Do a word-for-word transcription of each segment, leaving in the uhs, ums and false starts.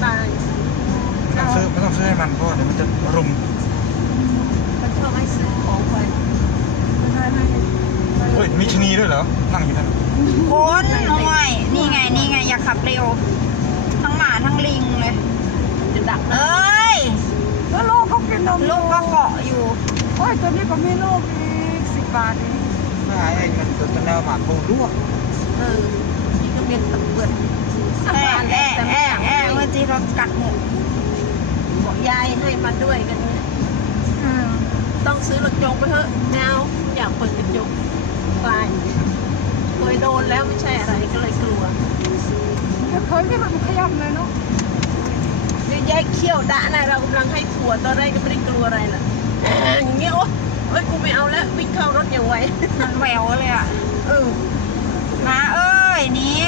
าไม่ต้องซื้อไม่ต้องซื้อให้มันเพราะเดี๋ยวมันจะรุมมันชอบให้ซื้อของไปเฮ้ยมีชนีด้วยเหรอนั่งอยู่นั่นคนหน่อยนี่ไงนี่ไงอย่าขับเร็วทั้งหมาทั้งลิงเลยจะดักเอ้ยแล้วลูกเขากินนมลูกก็เกาะอยู่โอ้ยตัวนี้ก็มีลูกอีกสิบบาทเองไม่ไอ้มันตัวแนวหมาโคลวกเออนี่ก็เป็นตะเปิดแอะแอะแอะแอะเมื่อกี้เรากัดหมูบอกยายให้มาด้วยกันเนี่ยต้องซื้อรถจงไปเถอะแนวอยากเปิดกระจกไฟเคยโดนแล้วไม่ใช่อะไรก็เลยกลัวเคยที่มันขยับเลยเนาะเดี๋ยวยายเขี้ยวด่านะเรากำลังให้ถั่วตอนแรกก็ไม่ได้กลัวอะไรล่ะอย่างเงี้ยโอ๊ยกูไม่เอาแล้ววิ่งเข้ารถอย่างไวมันแหววเลยอ่ะเออมาเอ้ยนี่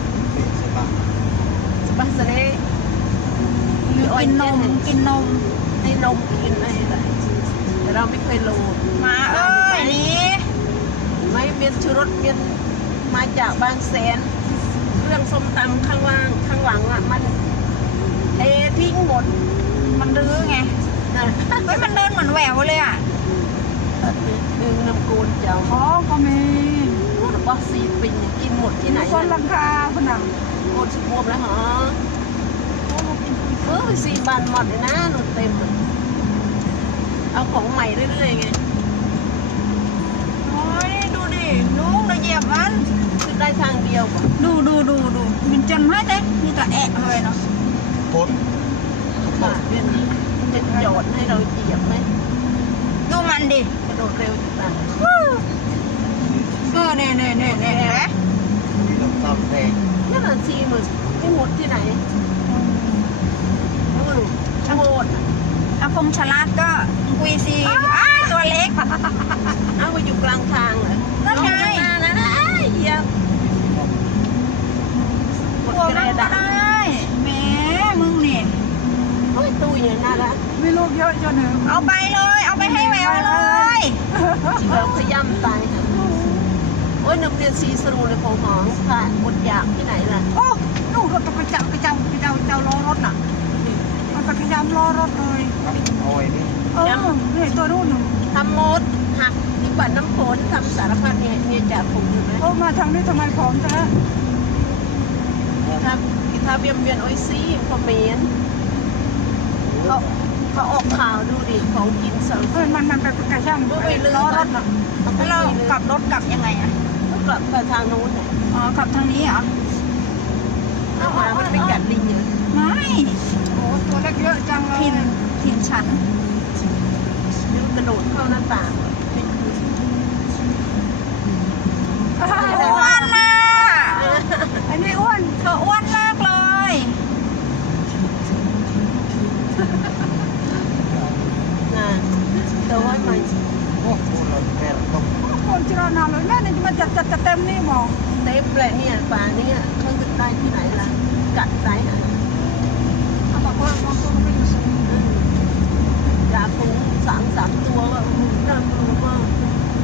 สบายสบายกินนมกินนมให้นมกินอะไรแต่เราไม่เคยโลมาเอ้ยนี่ไม่เมียนชูรสเมียนมาจากบางแสนเรื่องส้มตำข้างล่างข้างหลังอ่ะมันเททิ้งหมดมันรื้อไงเฮ้ยมันเดินเหมือนแหววเลยอ่ะดึงน้ำกูนเจ้าอ๋อก็มีรู้หรือว่าซีปิงกินหมดที่ไหนคนลังคาผนังหมดสิบหมดแล้วเหรอเออสี่บานหมดเลยนะหนุนเต็มเอาของใหม่เรื่อยๆไงโอ้ยดูดิลูกเราเหยียบมันคือได้ทางเดียวป่ะดูดูดูดูมันจนให้เต้นี่ก็แอะเลยเนาะโค้ดมาเป็นจะหยอดให้เราเหยียบไหมดูมันดิกระโดดเร็วจังเออเนี่ยเนี่ยเนี่ยเนี่ยเห็นไหมนี่เราตามแดงนี่มันซีมึงไม่หมดที่ไหนโอ้ยโหดอาคงฉลาดก็กุยซีตัวเล็กเอาไปอยู่กลางทางเลยนั่นไงนะนะเหยียบกดกระดาษได้แหมมึงนี่โอ้ยตู้อย่างนั้นละมีลูกเยอะจนหนึ่งเอาไปเลยเอาไปให้แหววเลยจริงเราขย้ำตายโอ้ยน้ำเรียนซีสรูเลยของหองค่ะหมดอยากที่ไหนล่ะโอ้นู่นรถกระเจ้ากระเจ้ากระเจ้าเจ้าล้อรถน่ะมันกระยำล้อรถเลยโอ้ยนี่เออนี่ตัวนู้นหนึ่งทำมดหักที่บัดน้ำฝนทำสารพัดเนี่ยเนี่ยจ่าผมอยู่ไหมโอ้มาทางนี้ทำไมผอมจ้ะครับกิทาเบียมเบียนโอซีคอมเมนต์เขาเขาออกข่าวดูดิของกินเสริมเออมันมันเป็นกระช่างไปล้อรถน่ะแล้วเรากลับรถกลับยังไงอ่ะกลับไปทางนู้นเนี่ยอ๋อกลับทางนี้เหรอเอาหมามันไปกัดลิงเยอะไม่โอ้ตัวเล็กเยอะจังเลยถิ่นถิ่นฉันนึกกระโดดเข้าหน้าต่างอ้วนมากอันนี้อ้วนเธออ้วนมากเลยน่ะเธอว่ามันโอ้โหเราแพ้ต้องคนจีรนาเลยแม่นี่มันจัดจัดเต็มนี่มองเต็มเลยเนี่ยป่านี้เขาจะได้ที่ไหนล่ะกัดไซส์อ่ะเอาบอกว่าบางตัวไม่อยู่สูงยาปูสามสามตัวก็น่ากลัวมาก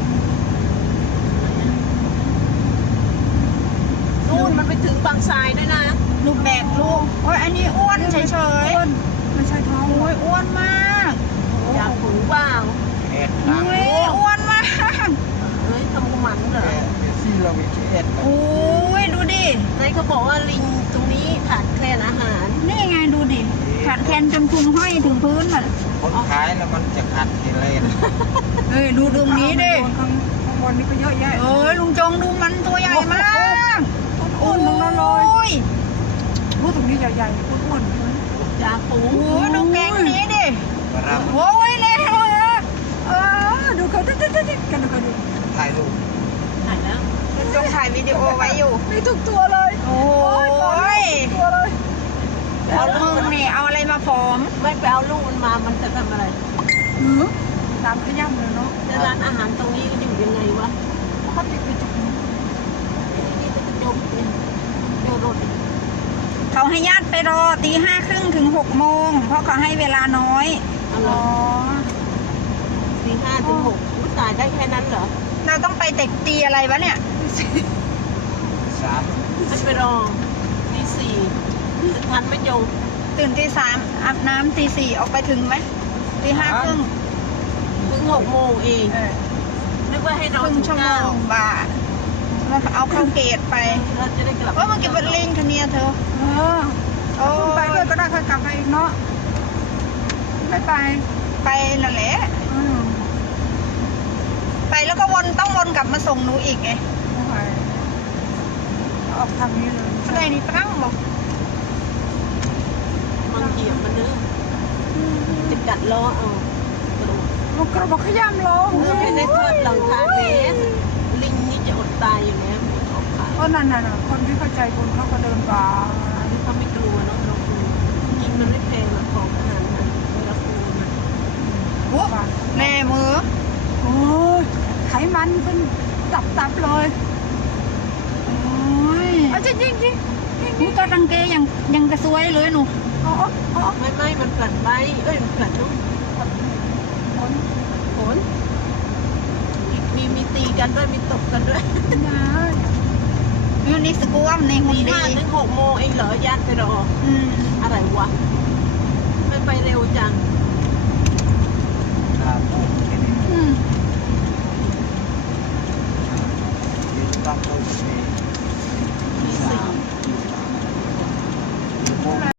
นู่นมันไปถึงบางทรายด้วยนะลูกแบกลูกโอ้ยอันนี้อ้วนเฉยๆไม่ใช่ท้องโอ้ยอ้วนมากยาปูเปล่าเอ็ดหลังอ้วนมากเฮ้ยทำมันเหรอซี่เราไปเอ็ดโอ้ยดูดินายเขาบอกว่าลิงตรงนี้ขาดแคลนอาหารนี่ไงดูดิขาดแคลนจนพุงห้อยถึงพื้นอ่ะคนขายแล้วมันจะขาดเทเลนเอ้ยดูตรงนี้ดิข้างบนนี่ก็เยอะแยะเอ้ยลุงจงดูมันตัวใหญ่มากอ้วนๆเลยรู้ตรงนี้ใหญ่ๆอ้วนๆยาปูโอ้ดูแกงนี้ดิโอ้ยเล่นเลยเออดูเขาติ๊ดติ๊ดติ๊ดกันดูกันดูถ่ายรูปถ่ายแล้วลุงจงถ่ายวิดีโอไว้อยู่มีทุกตัวเลยโอ้ยตัวเลยเอามึงนี่เอาอะไรมาผอมไม่ไปเอาลูกมันมามันจะทำอะไรหือตามขย้ำเลยเนาะจะร้านอาหารตรงนี้อยู่ยังไงวะเขาติดไปจุดนี้นี่จะจบเดี๋ยวรถเขาให้ญาติไปรอตีห้าครึ่งถึงหกโมงเพราะเขาให้เวลาน้อยอ๋อตีห้าถึงหกตายได้แค่นั้นเหรอเราต้องไปเด็กตีอะไรวะเนี่ยสามให้ไปรอตีสี่ทันไม่จงตื่นตีสามอาบน้ำตีสี่ออกไปถึงไหมตีห้าครึ่งถึงหกโมงเองเออนึกว่าให้นคอนรึ่งถึงชั่วโมเก้างบ่าแล้วเอาเข้าเกตไปเราจะได้กลับว่ามันเก็บเป็นลิงคะเนียเธอเออโอ้คุณไปด้วยก็ได้ค่อยกลับมาอีกเนาะไม่ไปไปนั่นแหละอืมไปแล้วก็วนต้องวนกลับมาส่งหนูอีกไงไม่ไหวออกทางนี้เลยไม่ได้นี่ตั้งบอกมันเหยียบมันเนื้อจะกัดล้อเอากระโดดมันกระบอกขย้ำลงเมื่อไม่ได้ทอดหลังคาเนสลิงนี่จะอดตายอยู่แล้วมันออกขาเออนั่นน่ะคนที่เข้าใจคุณเขาก็เดินป่าอันนี้เขาไม่กลัวเนาะเรากลัวกินมันไม่แพงหรอกของอาหารมันเรากลัวมันโอ้แน่มือโอ้ยไขมันเป็นตับตับๆเลยโอ้ยเอาจริงจริงจริงหนูก็รังเกยังยังกระซวยเลยหนูอ๋ออ๋อไม่ไม่มันผลัดใบเอ้ยมันผลัดนู่นผลผลมีมีตีกันด้วยมีตบกันด้วยนะอยู่ในสกูมในหุ่นตีดีห้าถึงหกโมงเองเหรอญาติไปรออืมอะไรวะไม่ไปเร็วจังครับอืม